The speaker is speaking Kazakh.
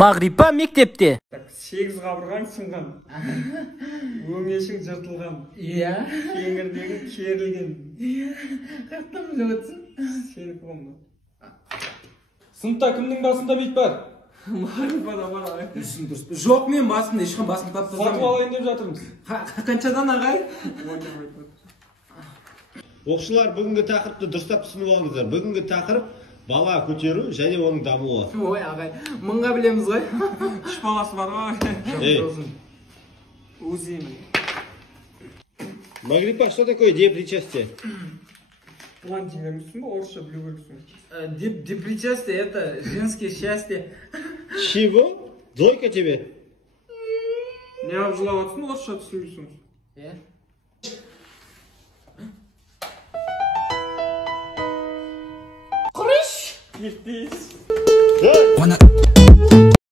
Мағрипа мектепте. 8 қабырғаң сынған. Өңешің жыртылған. Иә. Кеңірдегің керілген. Иә. Қаяқтан біліп отырсың? Сенікі болма. Сыныпта кімнің басында бит бар? Мағрипада бар ағай. Дұрысын дұрыс. Жоқ, мен басында ешқам басын тапсырсам. Сатып алайын деп жатырмыз. Қаншадан ағай? Оқушылар, бүгінгі тақырыпты дұрыстап түсініп алыңыздар. Бүгінгі тақырып бала көтеру және оның дамуы. Ой, ағай, мыңға білеміз ғой. 3 баласы бар ағай. Узимін. Мағрипа, что такое депричастие? План дегенмісің ба, орысша білу керексің. Депричастие — это женское счастье. Чего? Двойка тебе? Не алып жылап отырсың, орысша түсінбейсің. Иә. Ертейсіз.